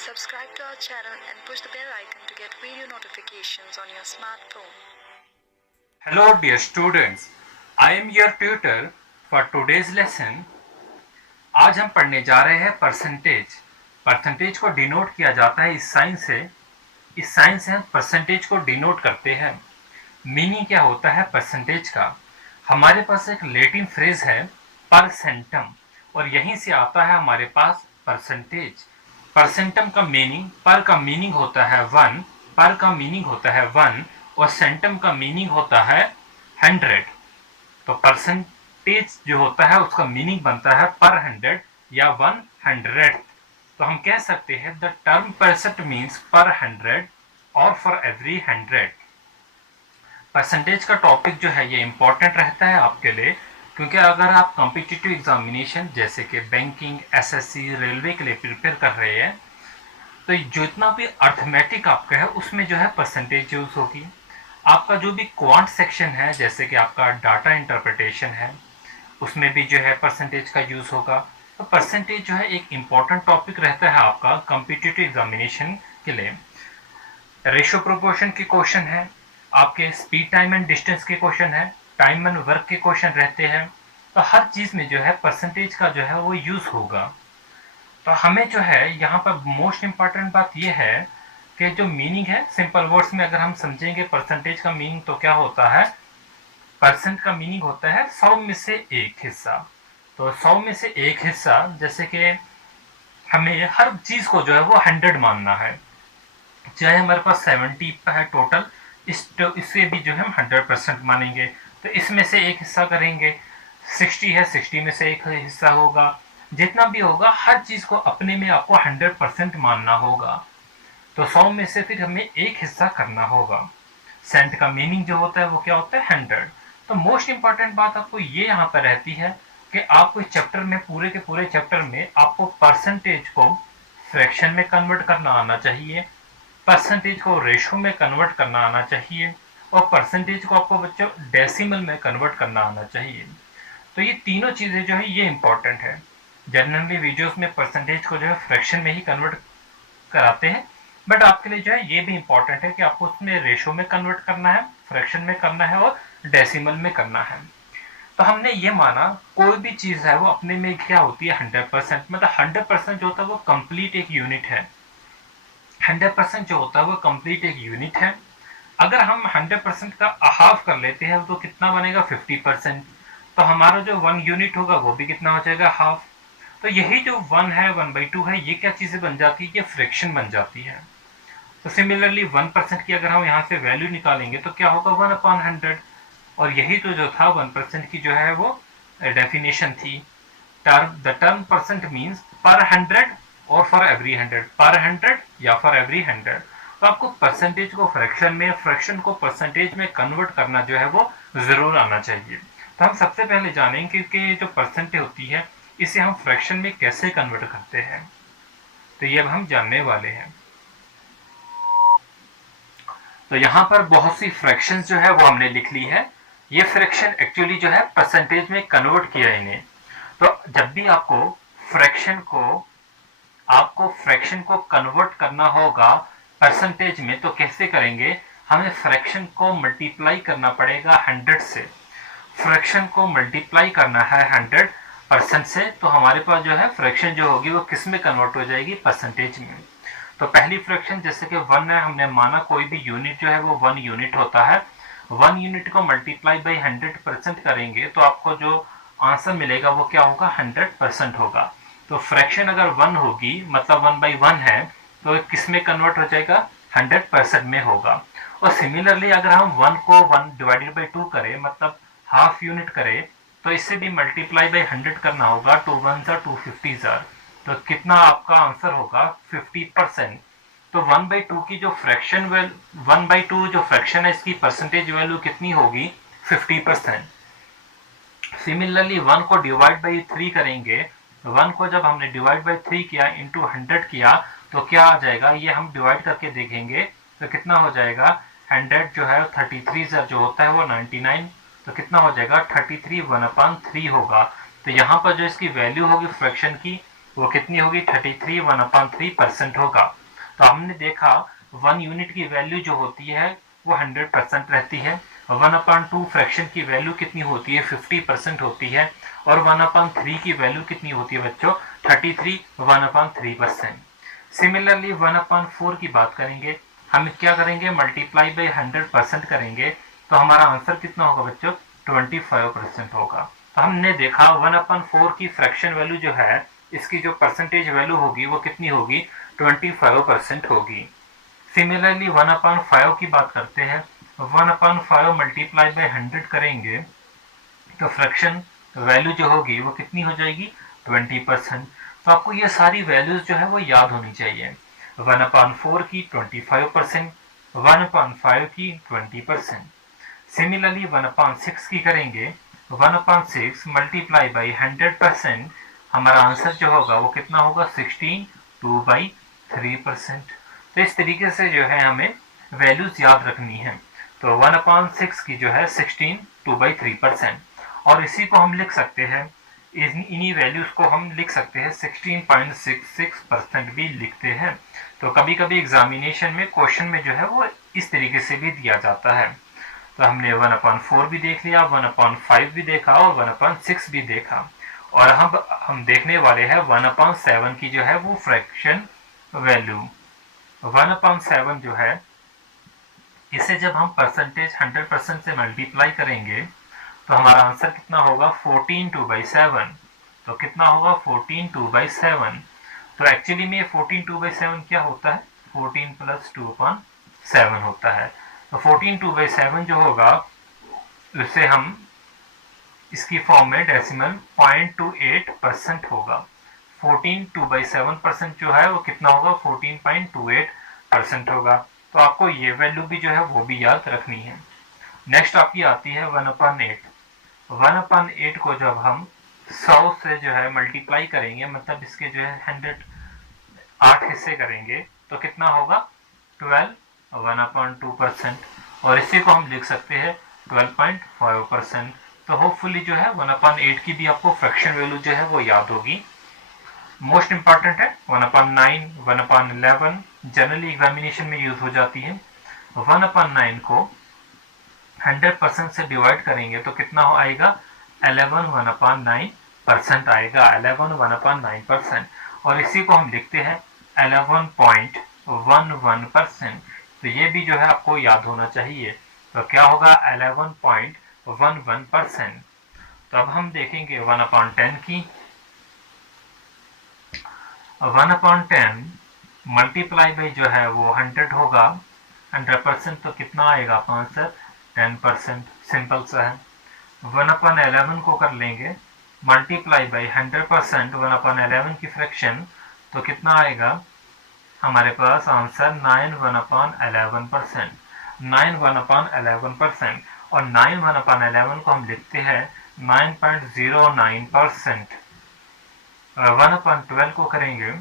Subscribe to our channel and push the bell icon to get video notifications on your smartphone. Hello dear students, I am your tutor for today's lesson. आज हम पढ़ने जा रहे हैं percentage. Percentage को denote किया जाता है इस साइन से। इस साइन से हम परसेंटेज को डिनोट करते हैं। मीनिंग क्या होता है परसेंटेज का? हमारे पास एक लैटिन फ्रेज है परसेंटम और यहीं से आता है हमारे पास परसेंटेज। परसेंटम का मीनिंग, पर का मीनिंग होता है वन, पर का मीनिंग होता है वन और सेंटम का मीनिंग होता है 100। तो परसेंटेज जो होता है उसका मीनिंग बनता है पर 100 या 100। तो हम कह सकते हैं द टर्म परसेंट मीन्स पर 100 और फॉर एवरी 100। परसेंटेज का टॉपिक जो है ये इंपॉर्टेंट रहता है आपके लिए, क्योंकि अगर आप कॉम्पिटिटिव एग्जामिनेशन जैसे कि बैंकिंग, एसएससी, रेलवे के लिए प्रिपेयर कर रहे हैं तो जितना भी अर्थमेटिक आपका है उसमें जो है परसेंटेज यूज होगी। आपका जो भी क्वांट सेक्शन है जैसे कि आपका डाटा इंटरप्रिटेशन है उसमें भी जो है परसेंटेज का यूज होगा। तो परसेंटेज जो है एक इम्पॉर्टेंट टॉपिक रहता है आपका कॉम्पिटिटिव एग्जामिनेशन के लिए। रेशियो प्रोपोर्शन के क्वेश्चन है, आपके स्पीड, टाइम एंड डिस्टेंस के क्वेश्चन है, टाइम एंड वर्क के क्वेश्चन रहते हैं। तो हर चीज में जो है परसेंटेज का जो है वो यूज होगा। तो हमें जो है यहाँ पर मोस्ट इंपॉर्टेंट बात यह है कि जो मीनिंग है सिंपल वर्ड्स में अगर हम समझेंगे परसेंटेज का मीनिंग तो क्या होता है। परसेंट का मीनिंग होता है 100 में से एक हिस्सा। तो 100 में से एक हिस्सा, जैसे कि हमें हर चीज को जो है वो 100 मानना है। चाहे हमारे पास 70 है टोटल, इससे भी जो है हम 100% मानेंगे। तो इसमें से एक हिस्सा करेंगे। 60 है, 60 में से एक हिस्सा होगा। जितना भी होगा हर चीज को अपने में आपको 100% मानना होगा। तो 100 में से फिर हमें एक हिस्सा करना होगा। सेंट का मीनिंग जो होता है वो क्या होता है 100। तो मोस्ट इंपॉर्टेंट बात आपको ये यहाँ पर रहती है कि आपको इस चैप्टर में, पूरे के पूरे चैप्टर में आपको परसेंटेज को फ्रैक्शन में कन्वर्ट करना आना चाहिए, परसेंटेज को रेशो में कन्वर्ट करना आना चाहिए और परसेंटेज को आपको बच्चों डेसिमल में कन्वर्ट करना आना चाहिए। तो ये तीनों चीजें जो है ये इंपॉर्टेंट है। जनरली वीडियोस में परसेंटेज को जो है फ्रैक्शन में ही कन्वर्ट कराते हैं, बट आपके लिए जो है ये भी इंपॉर्टेंट है कि आपको उसमें रेशो में कन्वर्ट करना है, फ्रैक्शन में करना है और डेसिमल में करना है। तो हमने ये माना कोई भी चीज है वो अपने में क्या होती है 100%, मतलब 100% जो होता है वो कंप्लीट एक यूनिट है। 100% जो होता है वो कंप्लीट एक यूनिट है। अगर हम 100% का हाफ कर लेते हैं तो कितना बनेगा 50%। तो हमारा जो 1 यूनिट होगा वो भी कितना हो जाएगा हाफ। तो यही जो 1 है, 1/2 है, ये क्या चीजें बन जाती है, ये फ्रैक्शन बन जाती है। तो सिमिलरली 1% की अगर हम यहाँ से वैल्यू निकालेंगे तो क्या होगा 1/100। और यही तो जो था 1% की जो है वो डेफिनेशन थी। द टर्म परसेंट मीन्स पर 100 और फॉर एवरी 100, पर 100 या फॉर एवरी 100। तो आपको परसेंटेज को फ्रैक्शन में, फ्रैक्शन को परसेंटेज में कन्वर्ट करना जो है वो जरूर आना चाहिए। तो हम सबसे पहले जानेंगे कि जो परसेंटेज होती है इसे हम फ्रैक्शन में कैसे कन्वर्ट करते हैं। तो ये अब हम जानने वाले हैं। तो यहाँ पर बहुत सी फ्रैक्शंस जो है वो हमने लिख ली है। ये फ्रैक्शन एक्चुअली जो है परसेंटेज में कन्वर्ट किया इन्हें। तो जब भी आपको फ्रैक्शन को कन्वर्ट करना होगा परसेंटेज में तो कैसे करेंगे, हमें फ्रैक्शन को मल्टीप्लाई करना पड़ेगा 100 से। फ्रैक्शन को मल्टीप्लाई करना है 100% से, तो हमारे पास जो है फ्रैक्शन जो होगी वो किस में कन्वर्ट हो जाएगी, परसेंटेज में। तो पहली फ्रैक्शन जैसे कि 1 है, हमने माना कोई भी यूनिट जो है वो 1 यूनिट होता है। 1 यूनिट को मल्टीप्लाई बाई 100% करेंगे तो आपको जो आंसर मिलेगा वो क्या होगा 100% होगा। तो फ्रैक्शन अगर 1 होगी मतलब 1/1 है तो किस में कन्वर्ट हो जाएगा 100% में होगा। और सिमिलरली अगर हम 1 को 1 डिवाइडेड बाई 2 करें मतलब हाफ यूनिट करें तो इससे भी मल्टीप्लाई बाई 100 करना होगा। 2 1 250 तो कितना आपका आंसर होगा 50%। तो 1/2 की जो फ्रैक्शन 1/2 जो फ्रैक्शन है इसकी परसेंटेज वैल्यू कितनी होगी 50%। सिमिलरली 1 को डिवाइड बाई 3 करेंगे, 1 को जब हमने डिवाइड बाई 3 किया इंटू 100 किया तो क्या आ जाएगा, ये हम डिवाइड करके देखेंगे तो कितना हो जाएगा 100 जो है 33 जो होता है वो 99। तो कितना हो जाएगा 33 1/3 होगा। तो यहाँ पर जो इसकी वैल्यू होगी फ्रैक्शन की वो कितनी होगी 33 1/3% होगा। तो हमने देखा 1 यूनिट की वैल्यू जो होती है वो 100% रहती है, 1/2 फ्रैक्शन की वैल्यू कितनी होती है 50% होती है, और 1/3 की वैल्यू कितनी होती है बच्चों 33 1/3%। सिमिलरली 1/4 की बात करेंगे, हम क्या करेंगे मल्टीप्लाई बाई 100% करेंगे, तो हमारा आंसर कितना होगा बच्चों 25% होगा। तो हमने देखा 1/4 की फ्रैक्शन वैल्यू जो है इसकी जो परसेंटेज वैल्यू होगी वो कितनी होगी 25% होगी। सिमिलरली 1/5 की बात करते हैं, 1/5 मल्टीप्लाई बाई 100 करेंगे तो फ्रैक्शन वैल्यू जो होगी वो कितनी हो जाएगी 20%। तो आपको ये सारी वैल्यूज जो है वो याद होनी चाहिए, 1/4 की 25%, 1/5 की 20%। सिमिलरली 1/6 की करेंगे, 1/6 मल्टीप्लाई बाई 100%, हमारा आंसर जो होगा वो कितना होगा 16 2/3%। तो इस तरीके से जो है हमें वैल्यूज याद रखनी है। तो 1/6 की जो है 16 2/3%, और इसी को हम लिख सकते हैं, इन्हीं वैल्यूज को हम लिख सकते हैं 16.66% भी लिखते हैं। तो कभी कभी एग्जामिनेशन में क्वेश्चन में जो है वो इस तरीके से भी दिया जाता है। तो हमने 1/4 भी देख लिया, 1/5 भी देखा और 1/6 भी देखा, और हम देखने वाले हैं 1/7 की जो है वो फ्रैक्शन वैल्यू। 1/7 जो है इसे जब हम परसेंटेज 100% से मल्टीप्लाई करेंगे तो हमारा आंसर कितना होगा 14 2/7। तो कितना होगा 14 2/7। तो एक्चुअली में 14 2/7 क्या होता है 14 + 2/7 होता है। तो 14 2/7 जो होगा उसे हम इसकी फॉर्म में डेसिमल 0.28% होगा। 14 2/7% जो है वो कितना होगा 14.28% होगा। तो आपको ये वैल्यू भी जो है वो भी याद रखनी है। नेक्स्ट आपकी आती है 1/8। 1/8 को जब हम 100 से जो है मल्टीप्लाई करेंगे, मतलब इसके जो है 8 हिस्से करेंगे, तो कितना होगा 12 1/2%, और इसी को हम लिख सकते हैं 12.5%। तो होपफुली जो है 1/8 की भी आपको फ्रैक्शन वैल्यू जो है वो याद होगी। मोस्ट इंपॉर्टेंट है 1/9 1/11 जनरली एग्जामिनेशन में यूज हो जाती है। 1/9 को 100% से डिवाइड करेंगे तो कितना हो आएगा 11 1/9% आएगा, 11 1/9%, और इसी को हम लिखते हैं 11.11%। तो ये भी जो है आपको याद होना चाहिए। तो क्या होगा 11.11%। तो अब हम देखेंगे 1/10 की। 1/10 मल्टीप्लाई बाई जो है वो 100 होगा, 100% तो कितना आएगा आपका आंसर 10%, सिंपल सा है। 1/11 को कर लेंगे मल्टीप्लाई बाई 100%, 1/11 की फ्रैक्शन, तो कितना आएगा हमारे पास आंसर 9 1/11%, 9 1/11%, और 9 1/11 को हम लिखते हैं 9.09%। 1/12 को करेंगे,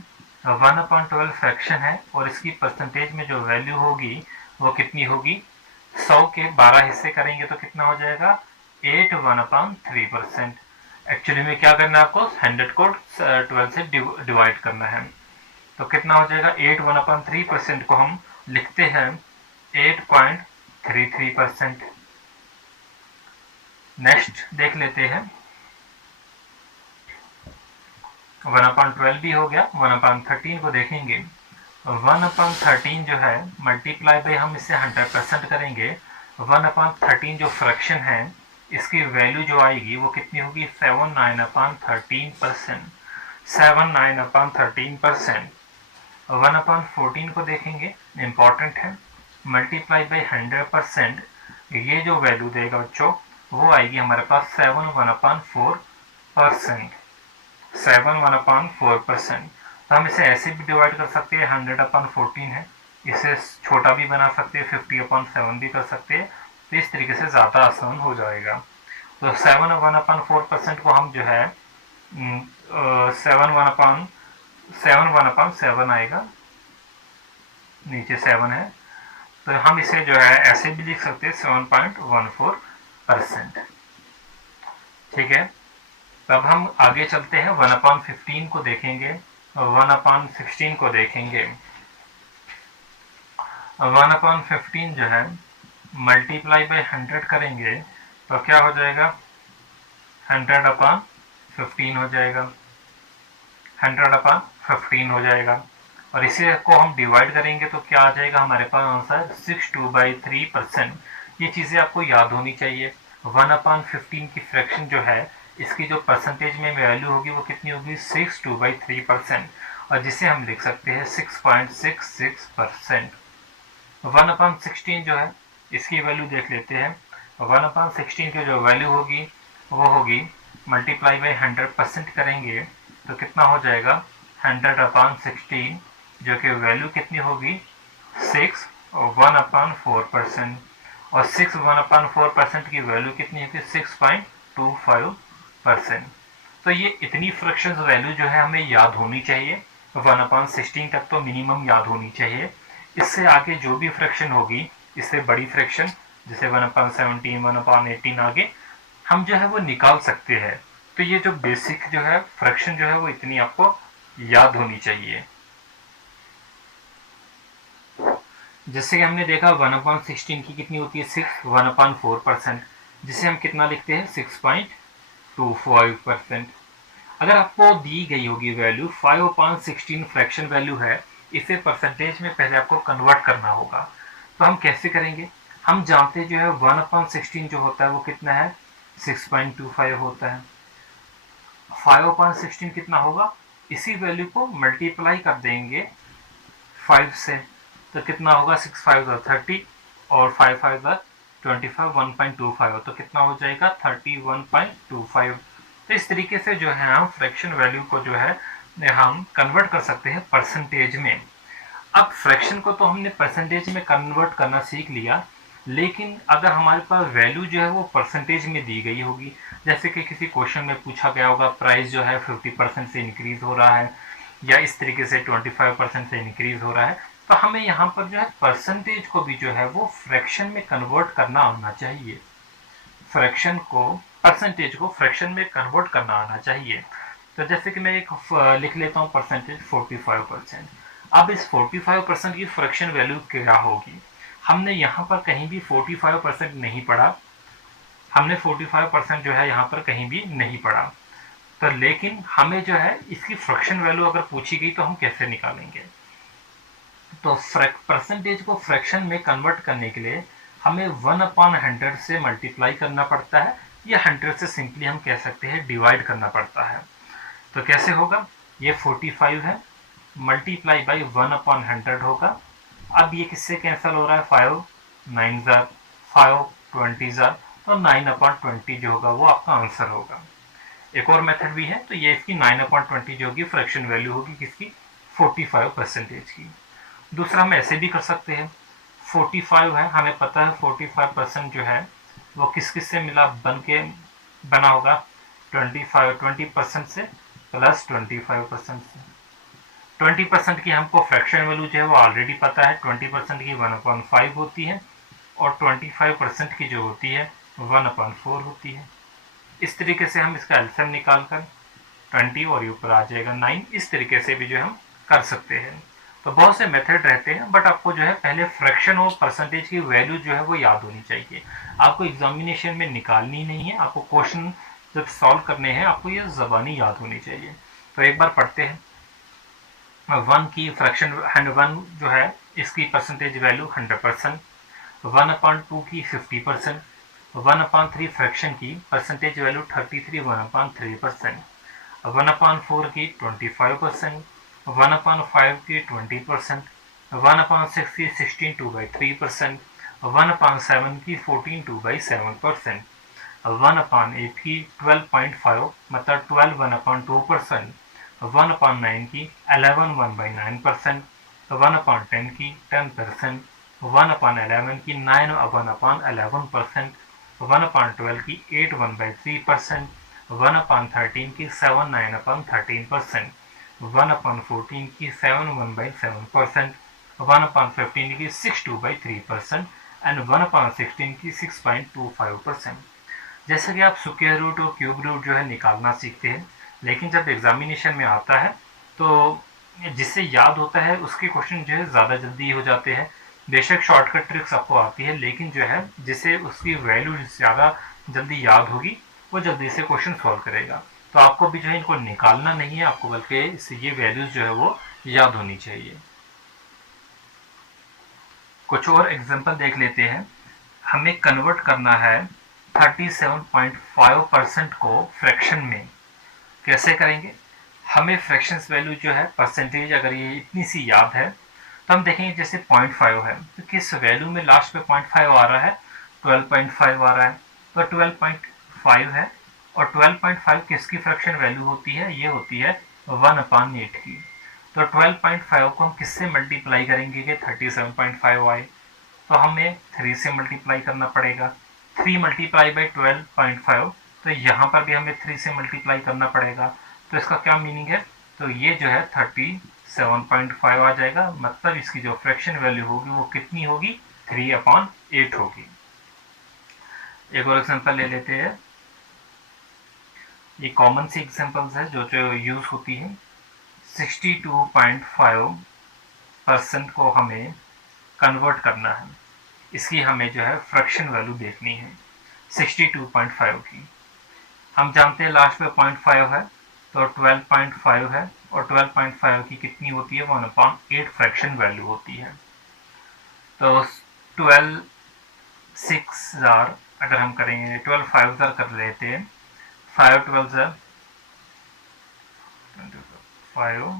1/12 फ्रैक्शन है और इसकी परसेंटेज में जो वैल्यू होगी वो कितनी होगी 100 के 12 हिस्से करेंगे तो कितना हो जाएगा 8 1/3%। एक्चुअली में क्या करना है आपको 100 को 12 से डिवाइड करना है, तो कितना हो जाएगा 8 1/3% को हम लिखते हैं 8.33%। नेक्स्ट देख लेते हैं 1/12 भी हो गया। 1/13 को देखेंगे, 1/13 जो है मल्टीप्लाई बाई हम इसे 100% करेंगे, 1/13 जो फ्रैक्शन है इसकी वैल्यू जो आएगी वो कितनी होगी 79/13%, 79/13%। 1/14 को देखेंगे, इंपॉर्टेंट है, मल्टीप्लाई बाई 100%, ये जो वैल्यू देगा बच्चों वो आएगी हमारे पास 7 1/4%, 7 1/4%। तो हम इसे ऐसे भी डिवाइड कर सकते हैं, 100/14 है, इसे छोटा भी बना सकते हैं, 50/7 भी कर सकते हैं, तो इस तरीके से ज़्यादा आसान हो जाएगा। तो 7 1/4% को हम जो है 7 आएगा, नीचे 7 है, तो हम इसे जो है ऐसे भी लिख सकते हैं 7.14%। ठीक है, तब हम आगे चलते हैं 1/15 को देखेंगे। 1/16 को देखेंगे, 1/15 जो है मल्टीप्लाई बाई 100 करेंगे तो क्या हो जाएगा, 100/15 हो जाएगा, 100/15 हो जाएगा। और इसे को हम डिवाइड करेंगे तो क्या आ जाएगा हमारे पास आंसर 62/3%। ये चीज़ें आपको याद होनी चाहिए। 1/15 की फ्रैक्शन जो है इसकी जो परसेंटेज में वैल्यू होगी वो कितनी होगी, 62/3%, और जिसे हम लिख सकते हैं 6.66%। 1/16 जो है इसकी वैल्यू देख लेते हैं। 1/16 की जो वैल्यू होगी वो होगी मल्टीप्लाई बाई 100% करेंगे तो कितना हो जाएगा 100/16, जो कि वैल्यू कितनी होगी 6 और 1/4%, और 6 1/4% की वैल्यू कितनी होगी 6.25%। तो ये इतनी फ्रैक्शन वैल्यू जो है हमें याद होनी चाहिए, 1/16 तक तो मिनिमम याद होनी चाहिए। इससे आगे जो भी फ्रैक्शन होगी, इससे बड़ी फ्रैक्शन जैसे 1/17 1/18 आगे हम जो है वो निकाल सकते हैं। तो ये जो बेसिक जो है फ्रैक्शन जो है वो इतनी आपको याद होनी चाहिए। जैसे कि हमने देखा 1/16 की कितनी होती है 6 1/4%, जिसे हम कितना लिखते हैं 6.25%। अगर आपको दी गई होगी वैल्यू 5/16 फ्रैक्शन वैल्यू है, इसे परसेंटेज में पहले आपको कन्वर्ट करना होगा। तो हम कैसे करेंगे, हम जानते जो है 1/16 जो होता है वो कितना है 6.25 होता है। 5/16 कितना होगा, इसी वैल्यू को मल्टीप्लाई कर देंगे 5 से, तो कितना होगा 6 5 30 और 5 5 25 1.25, तो कितना हो जाएगा 31.25। तो इस तरीके से जो है हम फ्रैक्शन वैल्यू को जो है हम कन्वर्ट कर सकते हैं परसेंटेज में। अब फ्रैक्शन को तो हमने परसेंटेज में कन्वर्ट करना सीख लिया, लेकिन अगर हमारे पास वैल्यू जो है वो परसेंटेज में दी गई होगी, जैसे कि किसी क्वेश्चन में पूछा गया होगा प्राइस जो है 50% से इंक्रीज हो रहा है, या इस तरीके से 25% से इंक्रीज हो रहा है, तो हमें यहाँ पर जो है परसेंटेज को भी जो है वो फ्रैक्शन में कन्वर्ट करना आना चाहिए। फ्रैक्शन को परसेंटेज को फ्रैक्शन में कन्वर्ट करना आना चाहिए। तो जैसे कि मैं एक लिख लेता हूँ परसेंटेज 45%। अब इस 45% की फ्रैक्शन वैल्यू क्या होगी, हमने यहाँ पर कहीं भी 45% नहीं पढ़ा, हमने 45% जो है यहाँ पर कहीं भी नहीं पढ़ा। तो लेकिन हमें जो है इसकी फ्रैक्शन वैल्यू अगर पूछी गई तो हम कैसे निकालेंगे, तो परसेंटेज को फ्रैक्शन में कन्वर्ट करने के लिए हमें 1/100 से मल्टीप्लाई करना पड़ता है, या 100 से सिंपली हम कह सकते हैं डिवाइड करना पड़ता है। तो कैसे होगा, ये 45 है, मल्टीप्लाई बाई 1/100 होगा। अब ये किससे कैंसिल हो रहा है, 5 9 जार 5 20 जार, तो 9/20 जो होगा वो आपका आंसर होगा। एक और मेथड भी है, तो ये इसकी 9/20 जो होगी फ्रैक्शन वैल्यू होगी किसकी 45% की। दूसरा हम ऐसे भी कर सकते हैं, 45 है, हमें पता है 45% जो है वो किस किस से मिला बना होगा 20% से प्लस 25% से। 20% की हमको फ्रैक्शन वैल्यू जो है वो ऑलरेडी पता है, 20% की 1/5 होती है, और 25% की जो होती है 1/4 होती है। इस तरीके से हम इसका एलसीएम निकाल कर 20 और ये ऊपर आ जाएगा 9, इस तरीके से भी जो हम कर सकते हैं। तो बहुत से मेथड रहते हैं, बट आपको जो है पहले फ्रैक्शन और परसेंटेज की वैल्यू जो है वो याद होनी चाहिए। आपको एग्जामिनेशन में निकालनी नहीं है, आपको क्वेश्चन जब सॉल्व करने हैं आपको ये ज़बानी याद होनी चाहिए। तो एक बार पढ़ते हैं, 1 की फ्रैक्शन 1 जो है इसकी परसेंटेज वैल्यू 100%, 1/2 की 50%, 1/3 फ्रैक्शन की परसेंटेज वैल्यू 33 1/3%, 1/4 की 25%, 1/5 की 20%, 1/6 की 16 2/3%, 1/7 की 14 2/7%, 1/8 की 12.5 मतलब 12 1/2%, 1/9 की 11 1/9%, 1/10 की 10%, 1/11 की 9 1/11%, 1/12 की 8 1/3%, 1/13 की 7 9/13%, 1/14 की 7 1/7%, 1/15 की 6 2/3% एंड 1/16 की 6.25%। जैसे कि आप स्क्वायर रूट और क्यूब रूट जो है निकालना सीखते हैं, लेकिन जब एग्जामिनेशन में आता है तो जिससे याद होता है उसके क्वेश्चन जो है ज़्यादा जल्दी हो जाते हैं। बेशक शॉर्टकट ट्रिक्स आपको आती है, लेकिन जो है जिसे उसकी वैल्यू ज़्यादा जल्दी याद होगी वो जल्दी से क्वेश्चन सॉल्व करेगा। तो आपको भी जो है इनको निकालना नहीं है आपको, बल्कि इससे ये वैल्यूज़ जो है वो याद होनी चाहिए। कुछ और एग्जांपल देख लेते हैं। हमें कन्वर्ट करना है 37.5% को फ्रैक्शन में। कैसे करेंगे? हमें फ्रैक्शंस वैल्यू जो है परसेंटेज अगर ये इतनी सी याद है तो हम देखेंगे जैसे 0.5 है तो किस वैल्यू में लास्ट में 0.5 आ रहा है, 12.5 आ रहा है, तो 12.5 है। और 12.5 किसकी फ्रैक्शन वैल्यू होती है? ये होती है 1/8 की। तो 12.5 को हम किससे मल्टीप्लाई करेंगे कि 37.5 आए? तो हमें 3 से मल्टीप्लाई करना पड़ेगा। 3 मल्टीप्लाई बाई 12.5, तो यहाँ पर भी हमें 3 से मल्टीप्लाई करना पड़ेगा। तो इसका क्या मीनिंग है? तो ये जो है 37.5 आ जाएगा, मतलब इसकी जो फ्रैक्शन वैल्यू होगी वो कितनी होगी? 3/8 होगी। एक और एग्जांपल ले लेते हैं। ये कॉमन सी एग्जांपल्स है जो यूज होती है। 62.5% को हमें कन्वर्ट करना है, इसकी हमें जो है फ्रैक्शन वैल्यू देखनी है 62.5 की। हम जानते हैं लास्ट में 0.5 है तो 12.5 है, और 12.5 की कितनी होती है? 1/8 फ्रैक्शन वैल्यू होती है। तो 12 6,000 अगर हम करेंगे, 12 5,000 कर लेते हैं, 5 12 5,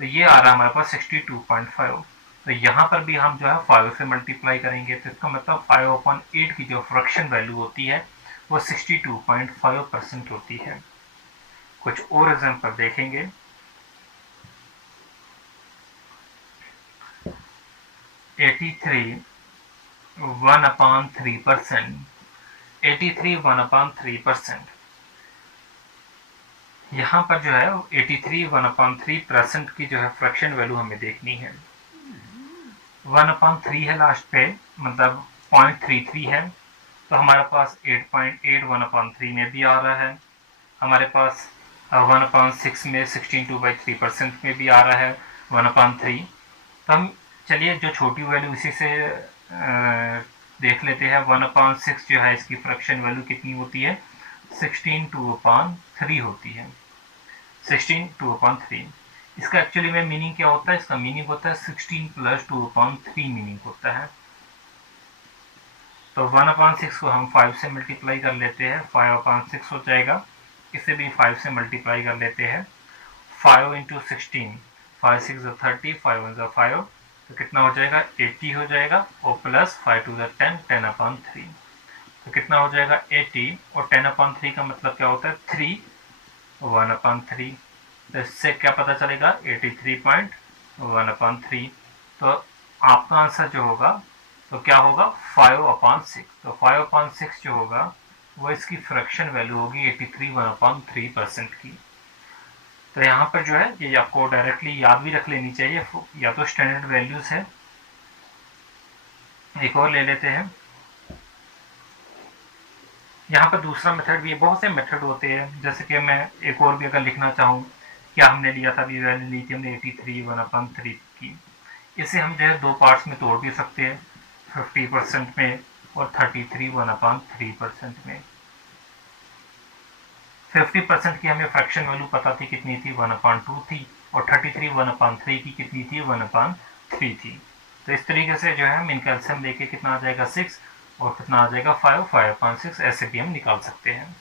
तो ये आ रहा है हमारे पास 62.5। तो यहाँ पर भी हम जो है 5 से मल्टीप्लाई करेंगे, तो इसका मतलब 5/8 की जो फ्रैक्शन वैल्यू होती है वो 62.5% होती है। कुछ और एग्जांपल देखेंगे। 83 1/3%, 83 1/3%। यहाँ पर जो है 83 1/3% की जो है फ्रैक्शन वैल्यू हमें देखनी है। 1/3 है लास्ट पे, मतलब 0.33 है, तो हमारे पास 8.8 1/3 में भी आ रहा है। हमारे पास 1/6 में 16/3% में भी आ रहा है 1/3। तो हम चलिए जो छोटी वैल्यू इसी से देख लेते हैं। 1/6 जो है इसकी फ्रैक्शन वैल्यू कितनी होती है? 16 2/3 होती है। 16 2/3। इसका एक्चुअली में मीनिंग क्या होता है? इसका मीनिंग होता है 16 + 2/3 मीनिंग होता है। तो 1/6 को हम 5 से मल्टीप्लाई कर लेते हैं, 5/6 हो जाएगा। इसे भी 5 से मल्टीप्लाई कर लेते हैं, 5 × 16, 5 6 30, 5 1 5, तो कितना हो जाएगा? 80 हो जाएगा, और प्लस 5 2 10, 10/3। तो कितना हो जाएगा? 80, और 10/3 का मतलब क्या होता है? 3 1/3। तो इससे क्या पता चलेगा? 83.1/3। तो आपका आंसर जो होगा तो क्या होगा? 5/6। तो 5/6 जो होगा वो इसकी फ्रैक्शन वैल्यू होगी 83 1/3% की। तो यहाँ पर जो है ये आपको डायरेक्टली याद भी रख लेनी चाहिए, या तो स्टैंडर्ड वैल्यूज है। एक और ले लेते हैं। यहाँ पर दूसरा मेथड भी है, बहुत से मेथड होते हैं, जैसे कि मैं एक और भी अगर लिखना चाहूँ, क्या हमने लिया था अभी वैल्यू ली थी हमने 83 1/3 की। इसे हम जो है दो पार्ट्स में तोड़ भी सकते हैं, 50% में और 33 1/3% में। 50% की हमें फ्रैक्शन वैल्यू पता थी, कितनी थी? 1/2 थी, और 33 1/3 की कितनी थी? 1/3 थी। तो इस तरीके से जो है हम इनका एलसीएम लेके कितना आ जाएगा? 6, और कितना आ जाएगा? 5, 5/6, ऐसे भी हम निकाल सकते हैं।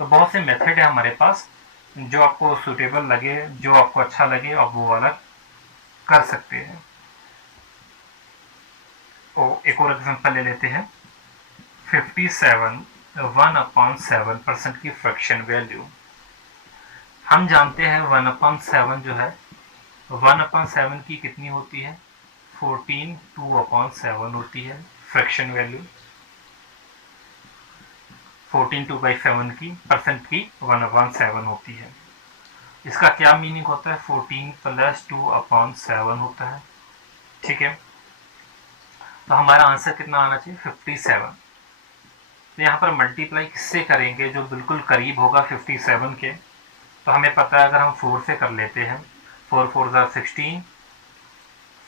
तो बहुत से मेथड है हमारे पास, जो आपको सूटेबल लगे, जो आपको अच्छा लगे, आप वो वाला कर सकते हैं। तो एक और एग्जांपल ले लेते हैं। 57 1/7% की फ्रैक्शन वैल्यू। हम जानते हैं 1/7 जो है, 1/7 की कितनी होती है? 14 2/7 होती है फ्रैक्शन वैल्यू। 14 2/7 की परसेंट की 1/7 होती है। इसका क्या मीनिंग होता है? 14 + 2/7 होता है। ठीक है, तो हमारा आंसर कितना आना चाहिए? 57। तो यहाँ पर मल्टीप्लाई किससे करेंगे जो बिल्कुल करीब होगा 57 के? तो हमें पता है अगर हम 4 से कर लेते हैं, 4 4 ज़ा 16,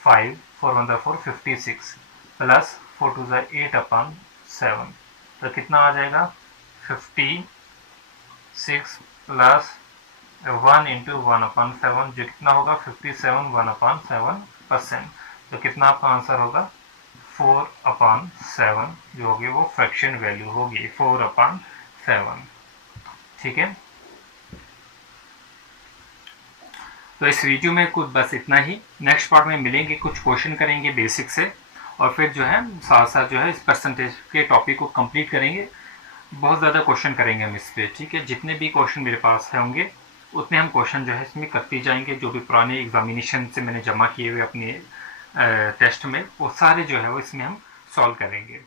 5 4 1 ज़ा 4 56 प्लस 4 2 ज़ा 8/7, तो कितना आ जाएगा 56 प्लस 1 इंटू 1/7 जो कितना होगा 57 1/7%। तो कितना आपका आंसर होगा 4/7 जो होगी वो फ्रैक्शन वैल्यू होगी 4/7। ठीक है, तो इस वीडियो में कुछ बस इतना ही। नेक्स्ट पार्ट में मिलेंगे, कुछ क्वेश्चन करेंगे बेसिक से और फिर जो है साथ साथ जो है इस परसेंटेज के टॉपिक को कंप्लीट करेंगे। बहुत ज़्यादा क्वेश्चन करेंगे हम इस पर। ठीक है, जितने भी क्वेश्चन मेरे पास होंगे उतने हम क्वेश्चन जो है इसमें करते जाएंगे। जो भी पुराने एग्जामिनेशन से मैंने जमा किए हुए अपने टेस्ट में वो सारे जो है वो इसमें हम सॉल्व करेंगे।